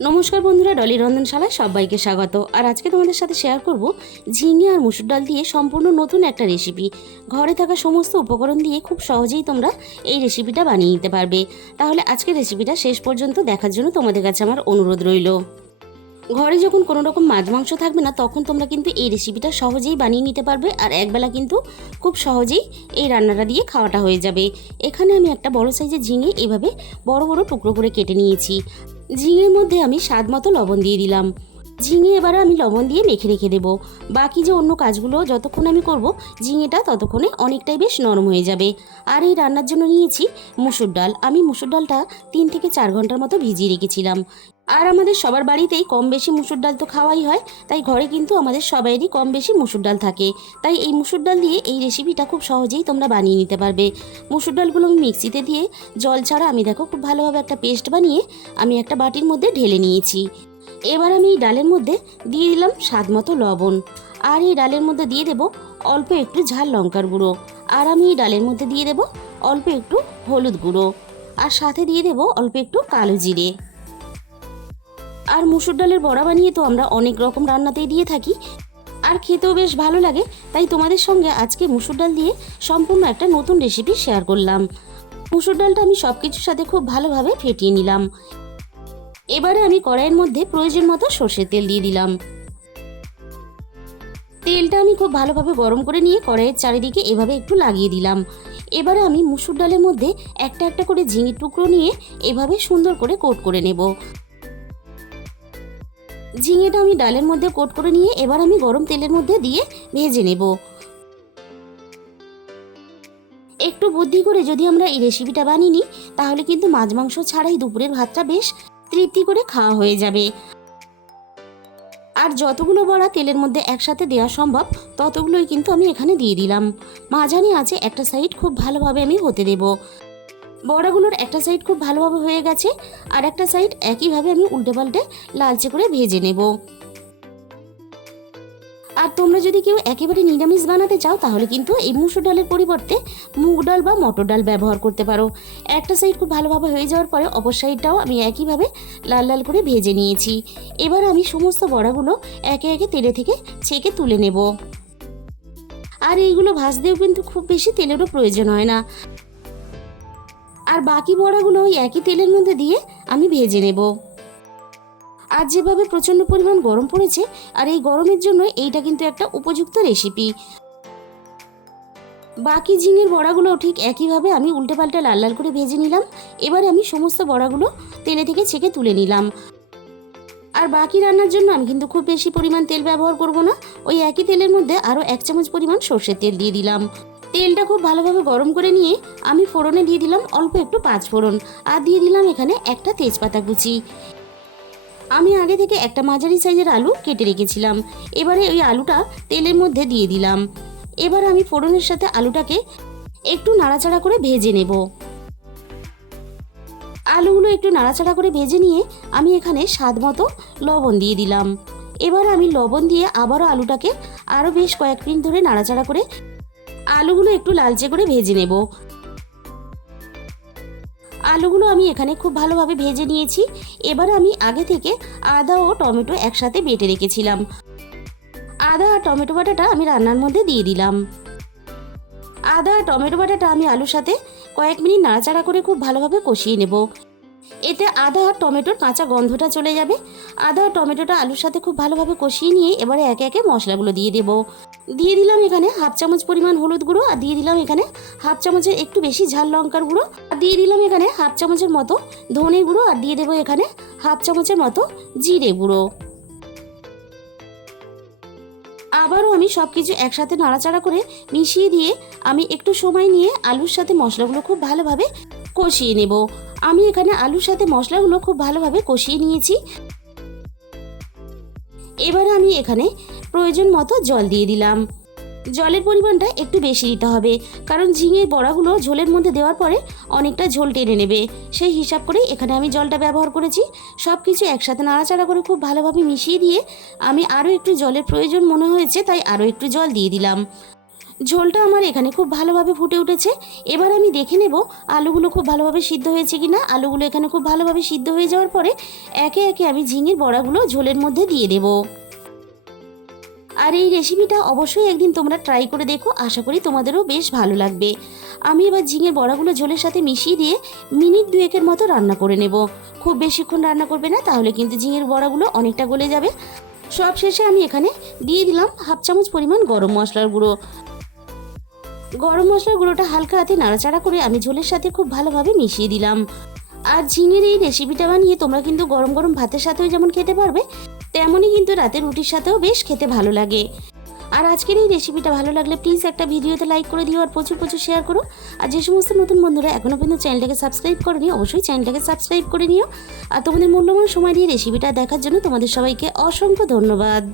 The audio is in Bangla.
নমস্কার বন্ধুরা, ডলি রন্ধনশালায় সবাইকে স্বাগত। আর আজকে তোমাদের সাথে শেয়ার করব ঝিঙে আর মুসুর ডাল দিয়ে সম্পূর্ণ নতুন একটা রেসিপি। ঘরে থাকা সমস্ত উপকরণ দিয়ে খুব সহজেই তোমরা এই রেসিপিটা বানিয়ে নিতে পারবে। তাহলে আজকের রেসিপিটা শেষ পর্যন্ত দেখার জন্য তোমাদের কাছে আমার অনুরোধ রইল। ঘরে যখন কোনো রকম মাছ মাংস থাকবে না, তখন তোমরা কিন্তু এই রেসিপিটা সহজেই বানিয়ে নিতে পারবে। আর একবেলা কিন্তু খুব সহজেই এই রান্নাটা দিয়ে খাওয়াটা হয়ে যাবে। এখানে আমি একটা বড় সাইজের ঝিঙে এভাবে বড় বড় টুকরো করে কেটে নিয়েছি। ঝিঙের মধ্যে আমি স্বাদ মতো লবণ দিয়ে দিলাম। ঝিঙে এবারে আমি লবণ দিয়ে মেখে রেখে দেবো। বাকি যে অন্য কাজগুলো যতক্ষণ আমি করব, ঝিঙেটা ততক্ষণে অনেকটাই বেশ নরম হয়ে যাবে। আর এই রান্নার জন্য নিয়েছি মুসুর ডাল। আমি মুসুর ডালটা 3 থেকে 4 ঘন্টার মতো ভিজিয়ে রেখেছিলাম। আর আমাদের সবার বাড়িতেই কম বেশি মুসুর ডাল তো খাওয়াই হয়, তাই ঘরে কিন্তু আমাদের সবাইরই কম বেশি মুসুর ডাল থাকে। তাই এই মুসুর ডাল দিয়ে এই রেসিপিটা খুব সহজেই তোমরা বানিয়ে নিতে পারবে। মুসুর ডালগুলো আমি মিক্সিতে দিয়ে জল ছাড়া আমি দেখো খুব ভালোভাবে একটা পেস্ট বানিয়ে আমি একটা বাটির মধ্যে ঢেলে নিয়েছি। এবার আমি এই ডালের মধ্যে দিয়ে দিলাম স্বাদ মতো লবণ। আর এই ডালের মধ্যে দিয়ে দেব অল্প একটু ঝাল লঙ্কার গুঁড়ো। আর আমি এই ডালের মধ্যে দিয়ে দেব অল্প একটু হলুদ গুঁড়ো। আর সাথে দিয়ে দেব অল্প একটু কালো জিরে। আর মুসুর ডালের বড়া বানিয়ে তো আমরা অনেক রকম রান্নাতেই দিয়ে থাকি, আর খেতেও বেশ ভালো লাগে। তাই তোমাদের সঙ্গে আজকে মুসুর ডাল দিয়ে সম্পূর্ণ একটা নতুন রেসিপি শেয়ার করলাম। মুসুর ডালটা আমি সব কিছুর সাথে খুব ভালোভাবে ফেটিয়ে নিলাম। এবারে আমি কড়াইয়ের মধ্যে প্রয়োজন মতো সর্ষের তেল দিয়ে দিলাম। তেলটা আমি খুব ভালোভাবে গরম করে নিয়ে কড়াইয়ের চারিদিকে এভাবে একটু লাগিয়ে দিলাম। এবারে আমি মুসুর ডালের মধ্যে একটা একটা করে ঝিঙের টুকরো নিয়ে এভাবে সুন্দর করে কোট করে নেব। ঝিঙেটা আমি ডালের মধ্যে কোট করে নিয়ে এবার আমি গরম তেলের মধ্যে দিয়ে ভেজে নেব। একটু বুদ্ধি করে যদি আমরা এই রেসিপিটা বানিয়ে নিই, তাহলে কিন্তু মাছ মাংস ছাড়াই দুপুরের ভাতটা বেশ তৃপ্তি করে খাওয়া হয়ে যাবে। আর যতগুলো বড়া তেলের মধ্যে একসাথে দেওয়া সম্ভব ততগুলোই কিন্তু আমি এখানে দিয়ে দিলাম। মাঝানি আছে একটা সাইড খুব ভালোভাবে আমি হতে দেব। বড়াগুলোর একটা সাইড খুব ভালোভাবে হয়ে গেছে, আর একটা সাইড একইভাবে আমি উল্টে পাল্টে লালচে করে ভেজে নেব। আর তোমরা যদি কেউ একেবারে নিরামিষ বানাতে চাও, তাহলে কিন্তু এই মুসুর ডালের পরিবর্তে মুগ ডাল বা মটর ডাল ব্যবহার করতে পারো। একটা সাইড খুব ভালোভাবে হয়ে যাওয়ার পরে অপর সাইডটাও আমি একইভাবে লাল লাল করে ভেজে নিয়েছি। এবার আমি সমস্ত বড়াগুলো একে একে তেলে থেকে ছেঁকে তুলে নেব। আর এইগুলো ভাজতেও কিন্তু খুব বেশি তেলেরও প্রয়োজন হয় না। আর বাকি বড়াগুলো ওই একই তেলের মধ্যে দিয়ে আমি ভেজে নেব। আর যেভাবে প্রচণ্ড পরিমাণ গরম পড়েছে, আর এই গরমের জন্য এইটা কিন্তু একটা উপযুক্ত রেসিপি। বাকি ঝিঙের বড়াগুলো ঠিক একইভাবে আমি উল্টে পাল্টে লাল লাল করে ভেজে নিলাম। এবারে আমি সমস্ত বড়াগুলো তেলে থেকে ছেঁকে তুলে নিলাম। আর বাকি রান্নার জন্য আমি কিন্তু খুব বেশি পরিমাণ তেল ব্যবহার করব না। ওই একই তেলের মধ্যে আরও 1 চামচ পরিমাণ সর্ষের তেল দিয়ে দিলাম। তেলটা খুব ভালোভাবে গরম করে নিয়ে আমি ফোড়নে দিয়ে দিলাম অল্প একটু 5 ফোড়ন। আর দিয়ে দিলাম এখানে একটা তেজপাতা কুচি। আমি আগে থেকে একটা মাঝারি সাইজের আলু কেটে রেখেছিলাম। এবারে ওই আলুটা তেলের মধ্যে দিয়ে দিলাম। এবার আমি ফোড়নের সাথে আলুটাকে একটু নাড়াচাড়া করে ভেজে নেব। আলুগুলো একটু নাড়াচাড়া করে ভেজে নিয়ে আমি এখানে স্বাদ মতো লবণ দিয়ে দিলাম। এবার আমি লবণ দিয়ে আবারও আলুটাকে আরও বেশ কয়েক মিনিট ধরে নাড়াচাড়া করে আলুগুলো একটু লালচে করে ভেজে নেব। আলুগুলো আমি এখানে খুব ভালোভাবে ভেজে নিয়েছি। এবার আমি আগে থেকে আদা ও টমেটো একসাথে বেটে রেখেছিলাম। আদা আর টমেটো বাটাটা আমি রান্নার মধ্যে দিয়ে দিলাম। আদা আর টমেটো বাটাটা আমি আলুর সাথে কয়েক মিনিট নাড়াচাড়া করে খুব ভালোভাবে কষিয়ে নেব। এতে আদা আর টমেটোর কাঁচা গন্ধটা চলে যাবে। আদা আর টমেটোটা আলুর সাথে খুব ভালোভাবে কষিয়ে নিয়ে এবারে একে একে মশলাগুলো দিয়ে দেব। দিয়ে দিলাম এখানে 1/2 চামচ পরিমাণ হলুদ গুঁড়ো। আর দিয়ে দিলাম এখানে 1/2 চামচের একটু বেশি ঝাল লঙ্কার গুঁড়ো। আর দিয়ে দিলাম এখানে 1/2 চামচের মতো ধনে গুঁড়ো। আর দিয়ে দেবো এখানে 1/2 চামচের মতো জিরে গুঁড়ো। আবারও আমি সব কিছু একসাথে নাড়াচাড়া করে মিশিয়ে দিয়ে আমি একটু সময় নিয়ে আলুর সাথে মশলাগুলো খুব ভালোভাবে কষিয়ে নেব। আমি এখানে আলুর সাথে মশলাগুলো খুব ভালোভাবে কষিয়ে নিয়েছি। এবার আমি এখানে প্রয়োজন মতো জল দিয়ে দিলাম। জলের পরিমাণটা একটু বেশি দিতে হবে, কারণ ঝিঙের বড়াগুলো ঝোলের মধ্যে দেওয়ার পরে অনেকটা ঝোল টেনে নেবে। সেই হিসাব করে এখানে আমি জলটা ব্যবহার করেছি। সব কিছু একসাথে নাড়াচাড়া করে খুব ভালোভাবে মিশিয়ে দিয়ে আমি আরও একটু জলের প্রয়োজন মনে হয়েছে, তাই আরও একটু জল দিয়ে দিলাম। ঝোলটা আমার এখানে খুব ভালোভাবে ফুটে উঠেছে। এবার আমি দেখে নেব আলুগুলো খুব ভালোভাবে সিদ্ধ হয়েছে কি না। আলুগুলো এখানে খুব ভালোভাবে সিদ্ধ হয়ে যাওয়ার পরে একে একে আমি ঝিঙের বড়াগুলো ঝোলের মধ্যে দিয়ে দেব। আর এই রেসিপিটা অবশ্যই একদিন তোমরা ট্রাই করে দেখো, আশা করি তোমাদেরও বেশ ভালো লাগবে। আমি এবার ঝিঙের বড়াগুলো ঝোলের সাথে মিশিয়ে দিয়ে মিনিট 2-এর মতো রান্না করে নেব। খুব বেশিক্ষণ রান্না করবে না, তাহলে কিন্তু ঝিঙের বড়াগুলো অনেকটা গলে যাবে। সব শেষে আমি এখানে দিয়ে দিলাম 1/2 চামচ পরিমাণ গরম মশলার গুঁড়ো। গরম মশলার গুঁড়োটা হালকা হাতে নাড়াচাড়া করে আমি ঝোলের সাথে খুব ভালোভাবে মিশিয়ে দিলাম। আর ঝিঙের এই রেসিপিটা বানিয়ে তোমরা কিন্তু গরম গরম ভাতের সাথেও যেমন খেতে পারবে, তেমনই কিন্তু রাতের রুটির সাথেও বেশ খেতে ভালো লাগে। আর আজকের এই রেসিপিটা ভালো লাগলে প্লিজ একটা ভিডিওতে লাইক করে দিও আর প্রচুর প্রচুর শেয়ার করো। আর যে সমস্ত নতুন বন্ধুরা এখনও পর্যন্ত চ্যানেলটাকে সাবস্ক্রাইব করেনি, অবশ্যই চ্যানেলটাকে সাবস্ক্রাইব করে নিও। আর তোমাদের মূল্যবান সময় দিয়ে রেসিপিটা দেখার জন্য তোমাদের সবাইকে অসংখ্য ধন্যবাদ।